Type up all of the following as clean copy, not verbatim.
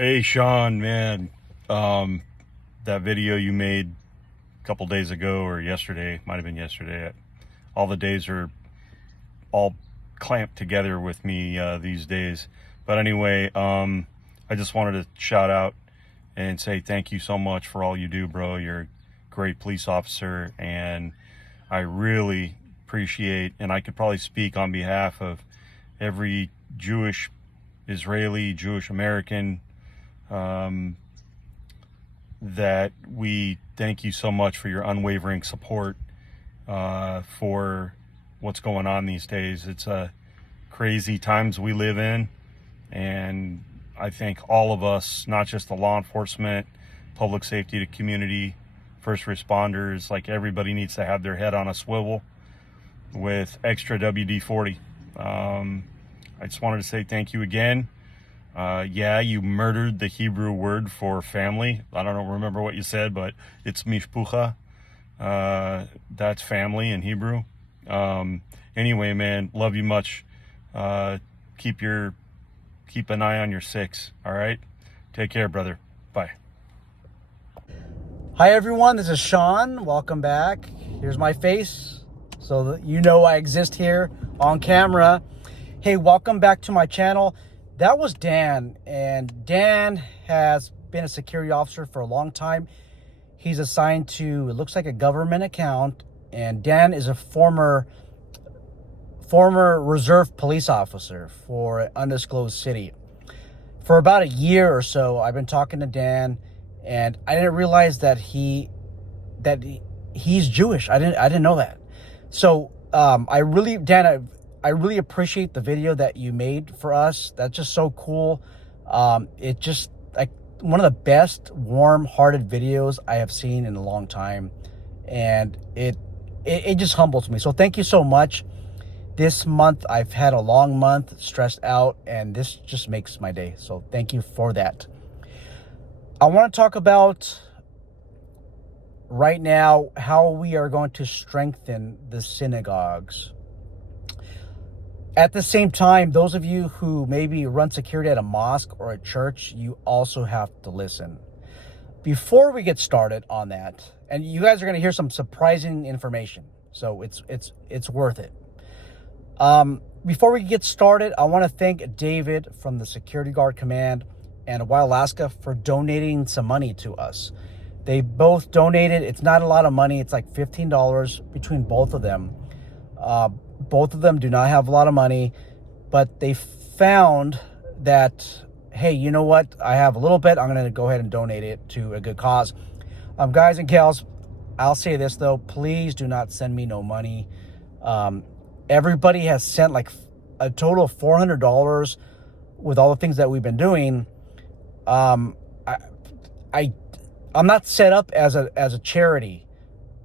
Hey Sean, man, that video you made a couple days ago or yesterday, might have been yesterday. All the days are all clamped together with me these days. But anyway, I just wanted to shout out and say thank you so much for all you do, bro. You're a great police officer, and I really appreciate, and I could probably speak on behalf of every Jewish, Israeli, Jewish American, that we thank you so much for your unwavering support for what's going on these days. It's crazy times we live in, and I think all of us, not just the law enforcement, public safety, the community, first responders, like everybody needs to have their head on a swivel with extra WD-40. I just wanted to say thank you again. Yeah, you murdered the Hebrew word for family. I don't remember what you said, but it's mishpucha. That's family in Hebrew. Anyway, man, love you much. Keep an eye on your six. All right. Take care, brother. Bye. Hi everyone, this is Sean. Welcome back. Here's my face so that you know I exist here on camera. Hey, welcome back to my channel. That was Dan, and Dan has been a security officer for a long time. He's assigned to, it looks like, a government account, and Dan is a former reserve police officer for an undisclosed city. For about a year or so, I've been talking to Dan, and I didn't realize that he's Jewish. I didn't know that. So I really appreciate the video that you made for us. That's just so cool. It just like one of the best warm-hearted videos I have seen in a long time, and it just humbles me. So thank you so much. This month I've had a long month, stressed out, and this just makes my day. So thank you for that. I want to talk about right now how we are going to strengthen the synagogues. At the same time, those of you who maybe run security at a mosque or a church, you also have to listen. Before we get started on that, and you guys are going to hear some surprising information, so it's worth it. Before we get started, I want to thank David from the Security Guard Command and Wild Alaska for donating some money to us. They both donated. It's not a lot of money. It's like $15 between both of them. Both of them do not have a lot of money, but they found that, hey, you know what? I have a little bit. I'm going to go ahead and donate it to a good cause. Guys and gals, I'll say this, though. Please do not send me no money. Everybody has sent like a total of $400 with all the things that we've been doing. I'm not set up as a charity.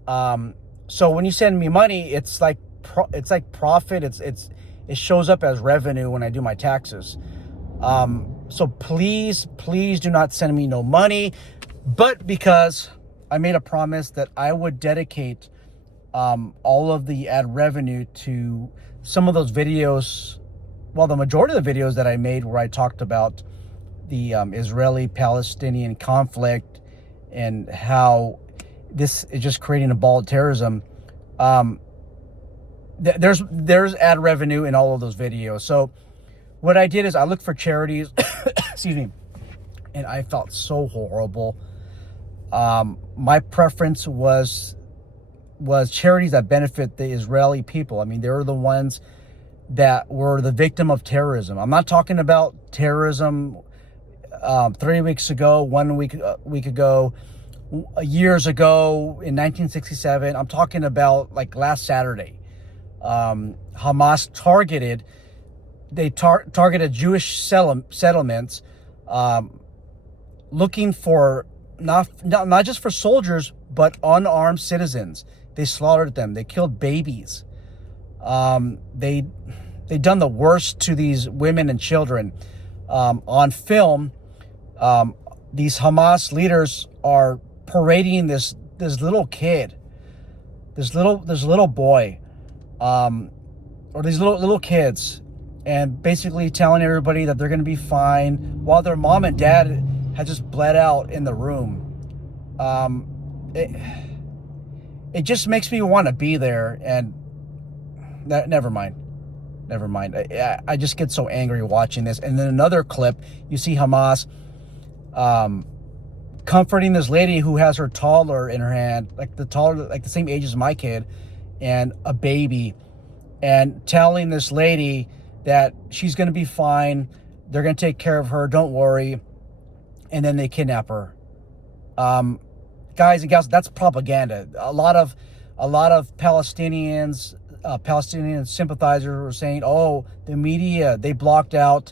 So when you send me money, it's like profit. It shows up as revenue when I do my taxes. So please do not send me no money. But because I made a promise that I would dedicate all of the ad revenue to some of those videos, well, the majority of the videos that I made where I talked about the Israeli-Palestinian conflict and how this is just creating a ball of terrorism. There's ad revenue in all of those videos. So what I did is I looked for charities, excuse me, and I felt so horrible. My preference was charities that benefit the Israeli people. I mean, they were the ones that were the victim of terrorism. I'm not talking about terrorism 3 weeks ago, 1 week ago, years ago in 1967. I'm talking about like last Saturday. Hamas targeted Jewish settlements, looking for not just for soldiers, but unarmed citizens. They slaughtered them. They killed babies. They done the worst to these women and children. On film, these Hamas leaders are parading this little kid, this little boy, or these little kids, and basically telling everybody that they're going to be fine while their mom and dad had just bled out in the room. It just makes me want to be there, and never mind. I just get so angry watching this. And then another clip, you see Hamas comforting this lady who has her toddler in her hand, like the same age as my kid, and a baby, and telling this lady that she's going to be fine. They're going to take care of her. Don't worry. And then they kidnap her. Guys and gals, that's propaganda. A lot of Palestinian sympathizers were saying, "Oh, the media, they blocked out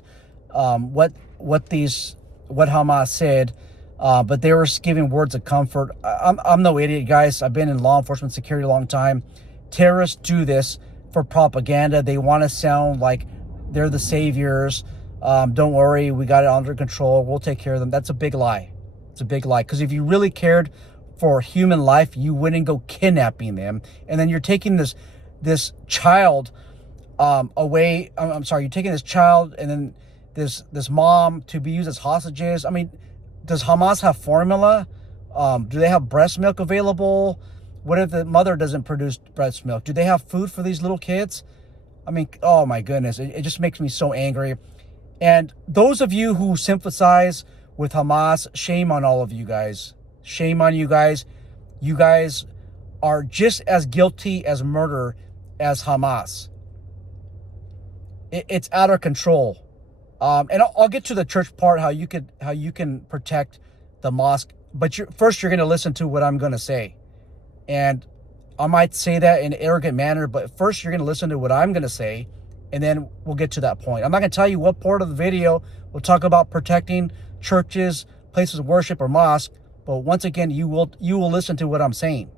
what Hamas said, but they were giving words of comfort." I'm no idiot, guys. I've been in law enforcement security a long time. Terrorists do this for propaganda. They want to sound like they're the saviors. Don't worry, we got it under control. We'll take care of them. That's a big lie. It's a big lie. Because if you really cared for human life, you wouldn't go kidnapping them. And then you're taking this child away. I'm sorry, you're taking this child and then this mom to be used as hostages. I mean, does Hamas have formula? Do they have breast milk available? What if the mother doesn't produce breast milk? Do they have food for these little kids? I mean, oh my goodness, it just makes me so angry. And those of you who sympathize with Hamas, shame on all of you guys. Shame on you guys. You guys are just as guilty as murder as Hamas. It's out of control. And I'll get to the church part, how you can protect the mosque. But first you're going to listen to what I'm going to say. And I might say that in an arrogant manner, but first you're going to listen to what I'm going to say, and then we'll get to that point. I'm not going to tell you what part of the video we'll talk about protecting churches, places of worship, or mosques, but once again, you will listen to what I'm saying.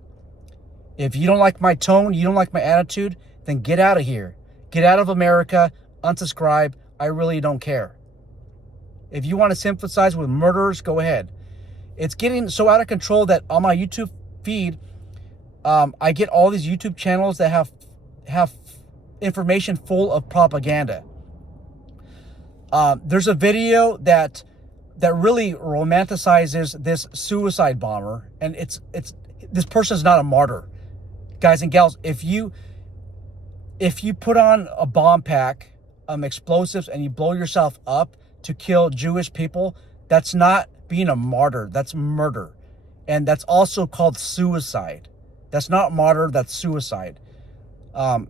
If you don't like my tone, you don't like my attitude, then get out of here. Get out of America, unsubscribe. I really don't care. If you want to sympathize with murderers, go ahead. It's getting so out of control that on my YouTube feed, I get all these YouTube channels that have information full of propaganda. There's a video that really romanticizes this suicide bomber, and it's this person's not a martyr. Guys and gals, if you put on a bomb pack, explosives, and you blow yourself up to kill Jewish people, that's not being a martyr, that's murder. And that's also called suicide. That's not martyr, that's suicide.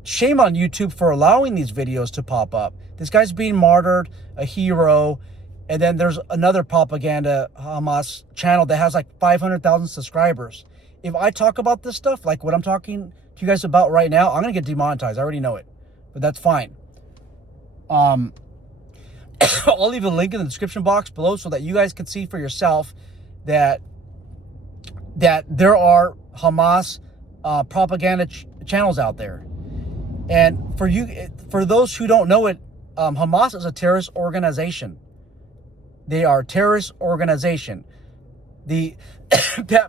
Shame on YouTube for allowing these videos to pop up. This guy's being martyred, a hero, and then there's another propaganda Hamas channel that has like 500,000 subscribers. If I talk about this stuff, like what I'm talking to you guys about right now, I'm going to get demonetized. I already know it, but that's fine. I'll leave a link in the description box below so that you guys can see for yourself that there are Hamas propaganda channels out there. And for those who don't know it, Hamas is a terrorist organization. They are a terrorist organization. The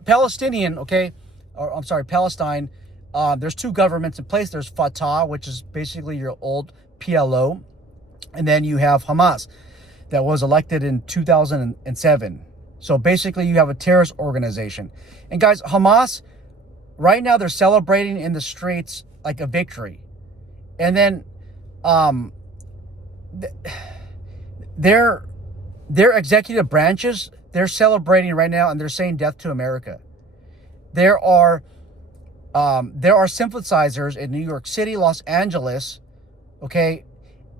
Palestinian, Palestine, there's two governments in place. There's Fatah, which is basically your old PLO. And then you have Hamas that was elected in 2007. So basically you have a terrorist organization. And guys, Hamas, right now they're celebrating in the streets like a victory. And then their executive branches, they're celebrating right now and they're saying death to America. There are sympathizers in New York City, Los Angeles, okay?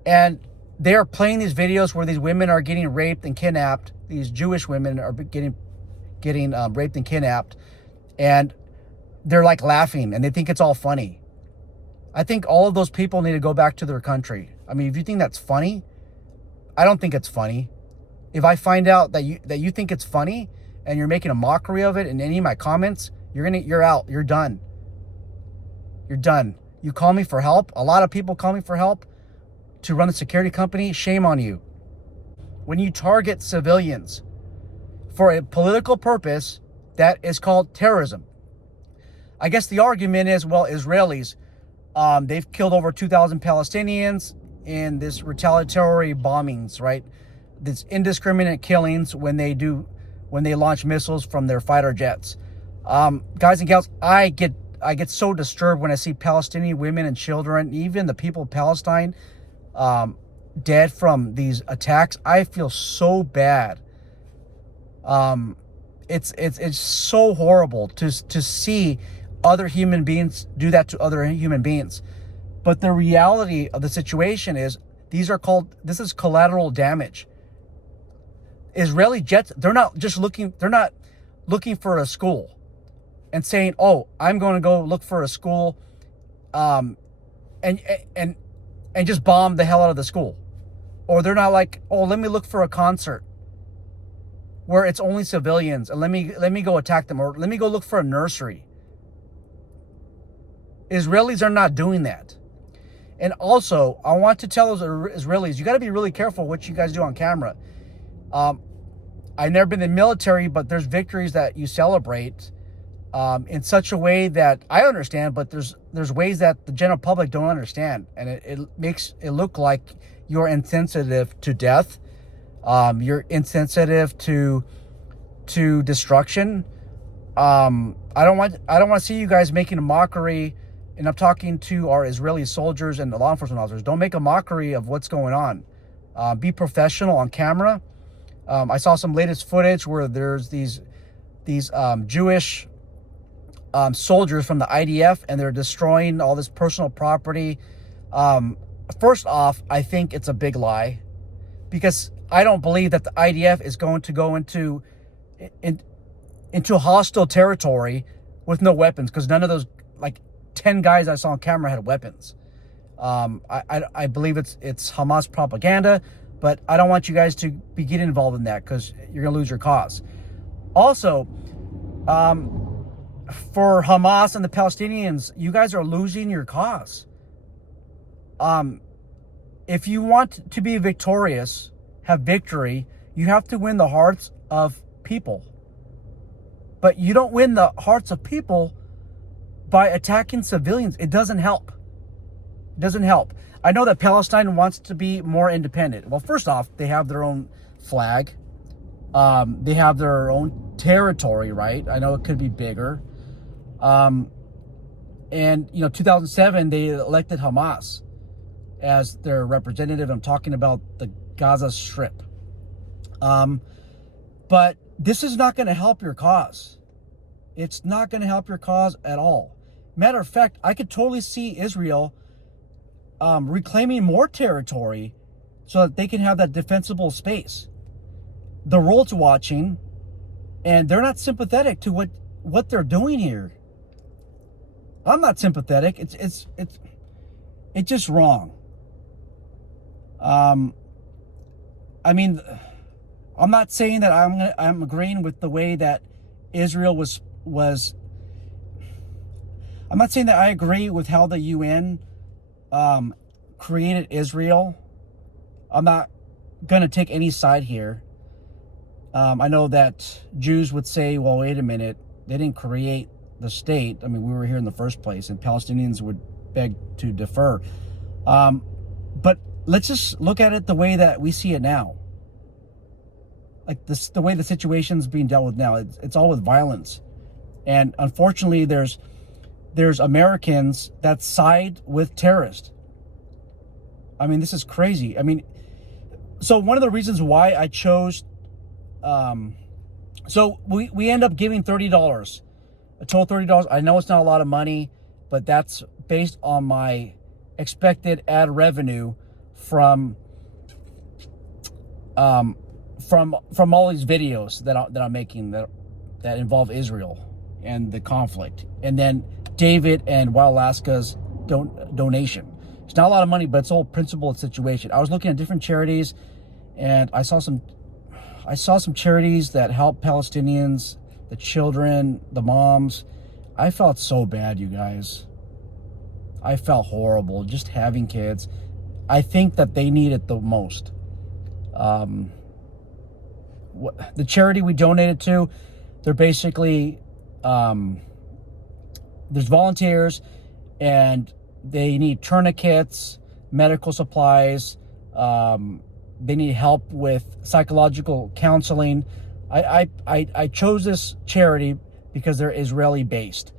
And they are playing these videos where these women are getting raped and kidnapped. These Jewish women are getting raped and kidnapped. And they're like laughing and they think it's all funny. I think all of those people need to go back to their country. I mean, if you think that's funny, I don't think it's funny. If I find out that you think it's funny and you're making a mockery of it in any of my comments, you're out. You're done. You're done. You call me for help. A lot of people call me for help to run a security company. Shame on you. When you target civilians for a political purpose, that is called terrorism. I guess the argument is, well, Israelis, they've killed over 2,000 Palestinians. in this retaliatory bombings, right? This indiscriminate killings when they launch missiles from their fighter jets. Guys and gals, I get so disturbed when I see Palestinian women and children, even the people of Palestine, dead from these attacks. I feel so bad. It's so horrible to see other human beings do that to other human beings. But the reality of the situation is this is collateral damage. Israeli jets, they're not looking for a school and saying, "Oh, I'm going to go look for a school," and just bomb the hell out of the school. Or they're not like, "Oh, let me look for a concert where it's only civilians and let me go attack them, or let me go look for a nursery." Israelis are not doing that. And also, I want to tell those Israelis, you got to be really careful what you guys do on camera. I've never been in the military, but there's victories that you celebrate in such a way that I understand, but there's ways that the general public don't understand, and it makes it look like you're insensitive to death. You're insensitive to destruction. I don't want to see you guys making a mockery. And I'm talking to our Israeli soldiers and the law enforcement officers. Don't make a mockery of what's going on. Be professional on camera. I saw some latest footage where there's these Jewish soldiers from the IDF, and they're destroying all this personal property. First off, I think it's a big lie, because I don't believe that the IDF is going to go into hostile territory with no weapons, because none of those, like 10 guys I saw on camera, had weapons. I believe it's Hamas propaganda, but I don't want you guys to be getting involved in that, because you're going to lose your cause. Also, for Hamas and the Palestinians, you guys are losing your cause. If you want to be victorious, have victory, you have to win the hearts of people. But you don't win the hearts of people by attacking civilians. It doesn't help. It doesn't help. I know that Palestine wants to be more independent. Well, first off, they have their own flag. They have their own territory, right? I know it could be bigger. And, 2007, they elected Hamas as their representative. I'm talking about the Gaza Strip. But this is not going to help your cause. It's not going to help your cause at all. Matter of fact, I could totally see Israel reclaiming more territory so that they can have that defensible space. The world's watching, and they're not sympathetic to what they're doing here. I'm not sympathetic. It's just wrong. I'm not saying that I'm agreeing with the way that Israel was. I'm not saying that I agree with how the UN created Israel. I'm not going to take any side here. I know that Jews would say, well, wait a minute, they didn't create the state. I mean, we were here in the first place, and Palestinians would beg to defer. But let's just look at it the way that we see it now. Like this, the way the situation's being dealt with now, it's all with violence. And unfortunately, there's Americans that side with terrorists. I mean, this is crazy. I mean, so one of the reasons why I chose, so we end up giving $30, a total $30. I know it's not a lot of money, but that's based on my expected ad revenue from all these videos that I'm making that involve Israel and the conflict, and then David and Wild Alaska's donation. It's not a lot of money, but it's all principled situation. I was looking at different charities, and I saw some charities that help Palestinians, the children, the moms. I felt so bad, you guys. I felt horrible just having kids. I think that they need it the most. The charity we donated to, they're basically, there's volunteers, and they need tourniquets, medical supplies. They need help with psychological counseling. I chose this charity because they're Israeli based.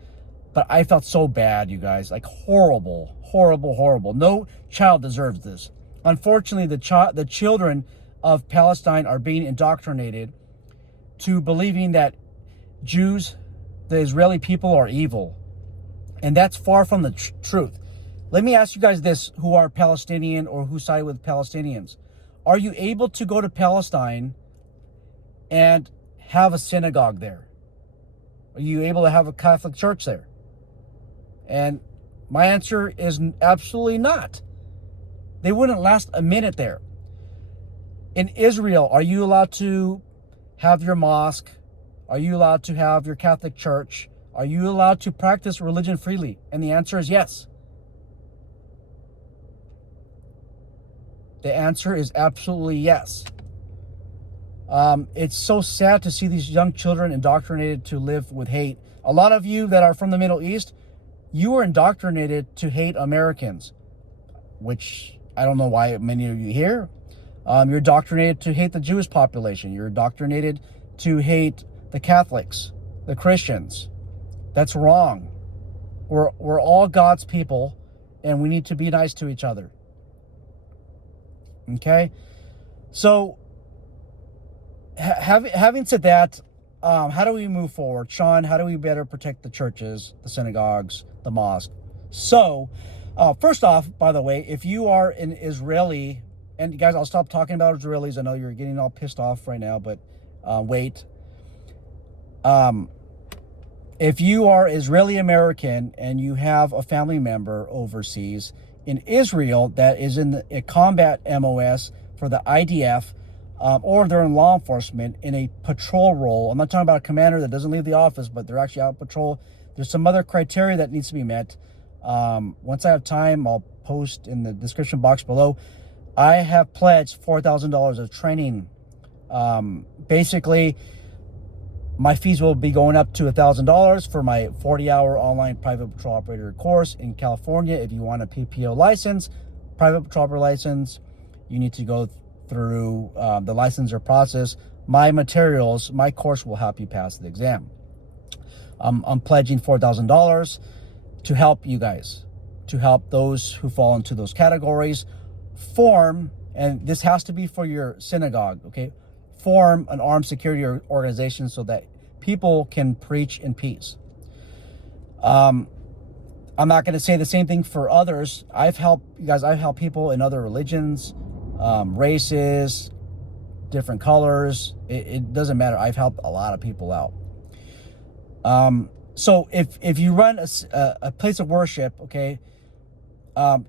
But I felt so bad, you guys. Like horrible, horrible, horrible. No child deserves this. Unfortunately, the children of Palestine are being indoctrinated to believing that Jews, the Israeli people, are evil. And that's far from the truth. Let me ask you guys this, who are Palestinian or who side with Palestinians. Are you able to go to Palestine and have a synagogue there? Are you able to have a Catholic church there? And my answer is absolutely not. They wouldn't last a minute there. In Israel, are you allowed to have your mosque? Are you allowed to have your Catholic church? Are you allowed to practice religion freely? And the answer is yes. The answer is absolutely yes. It's so sad to see these young children indoctrinated to live with hate. A lot of you that are from the Middle East, you were indoctrinated to hate Americans, which I don't know why many of you here. You're indoctrinated to hate the Jewish population. You're indoctrinated to hate the Catholics, the Christians. That's wrong. We're all God's people, and we need to be nice to each other. Okay? So, having said that, how do we move forward? Sean, how do we better protect the churches, the synagogues, the mosque? So, first off, by the way, if you are an Israeli, and guys, I'll stop talking about Israelis. I know you're getting all pissed off right now, but wait. If you are Israeli American and you have a family member overseas in Israel that is in a combat MOS for the IDF, or they're in law enforcement in a patrol role. I'm not talking about a commander that doesn't leave the office, but they're actually out patrol. There's some other criteria that needs to be met. Once I have time, I'll post in the description box below. I have pledged $4,000 of training. Basically, my fees will be going up to $1,000 for my 40-hour online private patrol operator course in California. If you want a PPO license, private patrol operator license, you need to go through the licensure process. My materials, my course will help you pass the exam. I'm pledging $4,000 to help you guys, to help those who fall into those categories. Form, and this has to be for your synagogue, okay? Form an armed security organization so that people can preach in peace. I'm not going to say the same thing for others. I've helped people in other religions, races, different colors. It doesn't matter. I've helped a lot of people out. So if you run a place of worship, okay,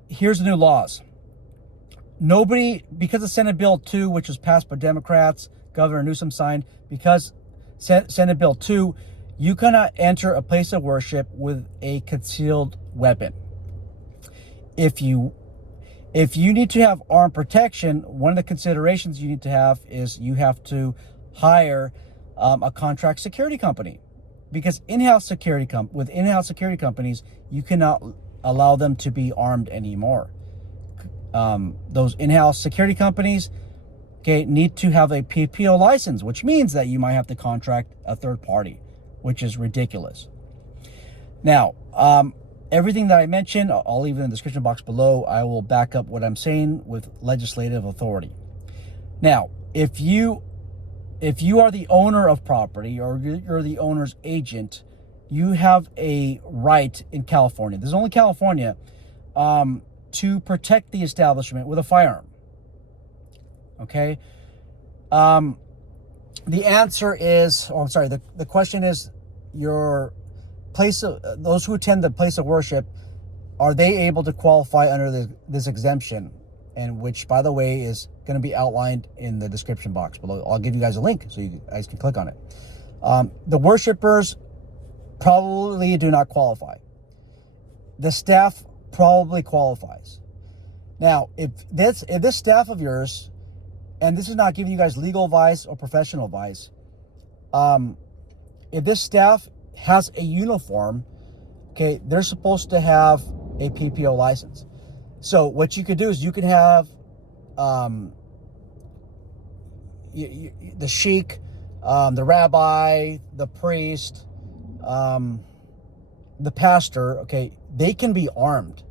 here's the new laws. Nobody, because of Senate Bill 2, which was passed by Democrats, Governor Newsom signed, because Senate Bill 2, you cannot enter a place of worship with a concealed weapon. If you need to have armed protection, one of the considerations you need to have is you have to hire a contract security company, because in-house security companies, you cannot allow them to be armed anymore. Those in-house security companies, okay, need to have a PPO license, which means that you might have to contract a third party, which is ridiculous. Now, everything that I mentioned, I'll leave it in the description box below. I will back up what I'm saying with legislative authority. Now, if you are the owner of property or you're the owner's agent, you have a right in California. This is only California, to protect the establishment with a firearm. Okay? The answer is, the question is, your place of, those who attend the place of worship, are they able to qualify under this exemption? And which, by the way, is going to be outlined in the description box below. I'll give you guys a link so you guys can click on it. The worshipers probably do not qualify. The staff probably qualifies. Now, if this staff of yours, and this is not giving you guys legal advice or professional advice, if this staff has a uniform, okay, they're supposed to have a PPO license. So what you could do is you could have the sheik, the rabbi, the priest, the pastor, okay, they can be armed,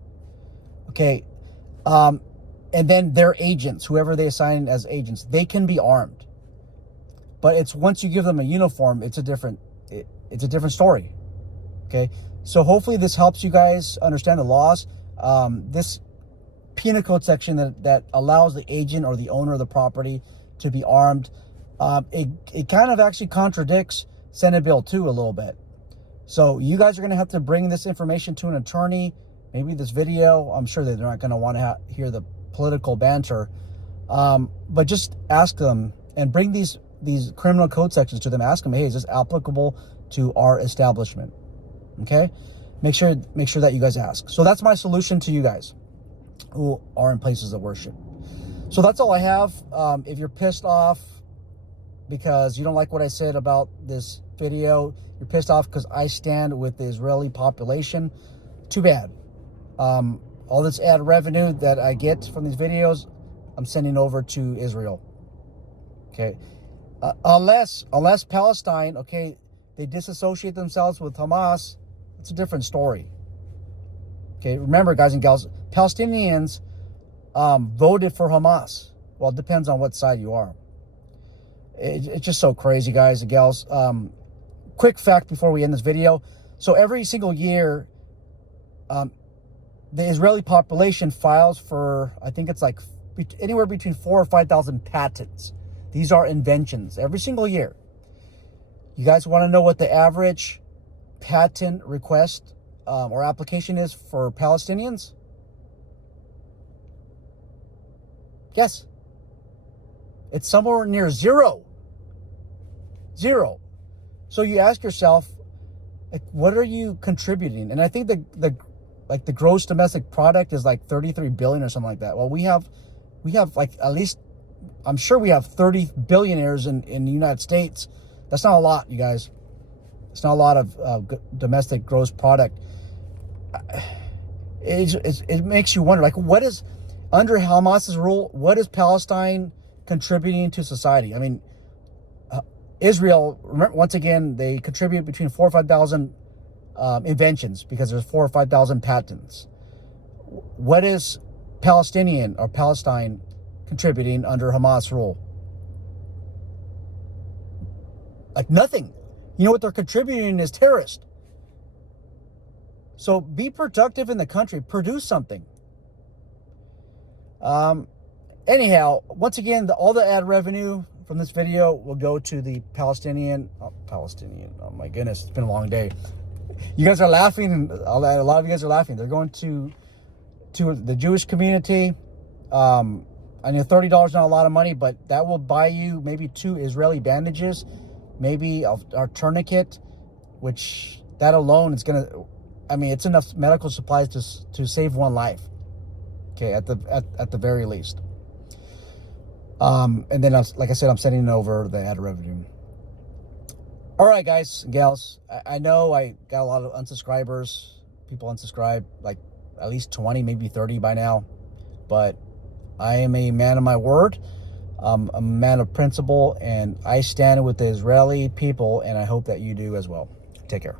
okay, and then their agents, whoever they assign as agents, they can be armed. But it's once you give them a uniform, it's a different story, okay. So hopefully this helps you guys understand the laws. This penal code section that allows the agent or the owner of the property to be armed, it kind of actually contradicts Senate Bill 2 a little bit. So you guys are going to have to bring this information to an attorney. Maybe this video, I'm sure that they're not going to want to hear the political banter, but just ask them and bring these criminal code sections to them. Ask them, hey, is this applicable to our establishment? Okay, make sure that you guys ask. So that's my solution to you guys who are in places of worship. So that's all I have. If you're pissed off because you don't like what I said about this video, you're pissed off because I stand with the Israeli population, too bad. All this ad revenue that I get from these videos, I'm sending over to Israel. Okay, unless Palestine, okay, they disassociate themselves with Hamas, it's a different story. Okay, remember, guys and gals, Palestinians voted for Hamas. Well, it depends on what side you are. It's just so crazy, guys and gals. Quick fact before we end this video. So every single year, the Israeli population files for, I think it's like anywhere between 4,000 or 5,000 patents. These are inventions every single year. You guys want to know what the average patent request or application is for Palestinians? Yes. It's somewhere near zero. Zero. So you ask yourself, like, what are you contributing? And I think the gross domestic product is like 33 billion or something like that. Well, we have like at least, I'm sure we have 30 billionaires in the United States. That's not a lot, you guys. It's not a lot of domestic gross product. It makes you wonder, like, what is, under Hamas's rule, what is Palestine contributing to society? I mean, Israel, remember, once again, they contribute between 4,000 or 5,000 inventions because there's 4,000 or 5,000 patents. What is Palestinian or Palestine contributing under Hamas rule? Like nothing. You know what they're contributing is terrorist. So be productive in the country. Produce something. Anyhow, once again, all the ad revenue from this video will go to the Palestinian. Oh my goodness, it's been a long day. You guys are laughing. A lot of you guys are laughing. They're going to the Jewish community. I know $30 is not a lot of money, but that will buy you maybe 2 Israeli bandages, maybe a tourniquet, which that alone is gonna. I mean, it's enough medical supplies to save one life. Okay, at the very least. And then, like I said, I'm sending over the ad revenue. All right, guys and gals. I know I got a lot of unsubscribers. People unsubscribe, like at least 20, maybe 30 by now. But I am a man of my word. I'm a man of principle, and I stand with the Israeli people, and I hope that you do as well. Take care.